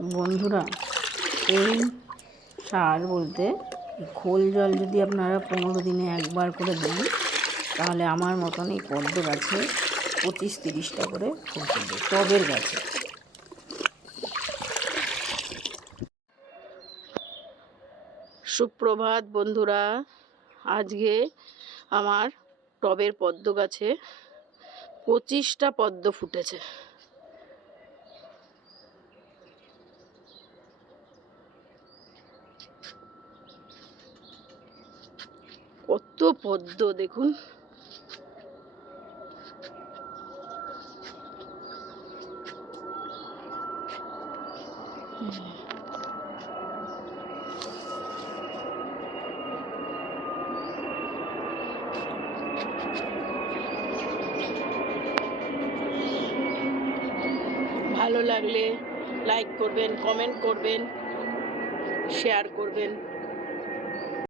বন্ধুরা, এই সার বলতে খোল জল যদি আপনারা 15 দিনে একবার করে দেন, তাহলে আমার মতন এই পদ্ম গাছে 25-30টা করে ফুল ফুটবে, টবের গাছে। সুপ্রভাত বন্ধুরা, আজকে আমার টবের পদ্ম গাছে 25টা পদ্ম ফুটেছে। কত পদ্ম দেখুন। ভালো লাগলে লাইক করবেন, কমেন্ট করবেন, শেয়ার করবেন।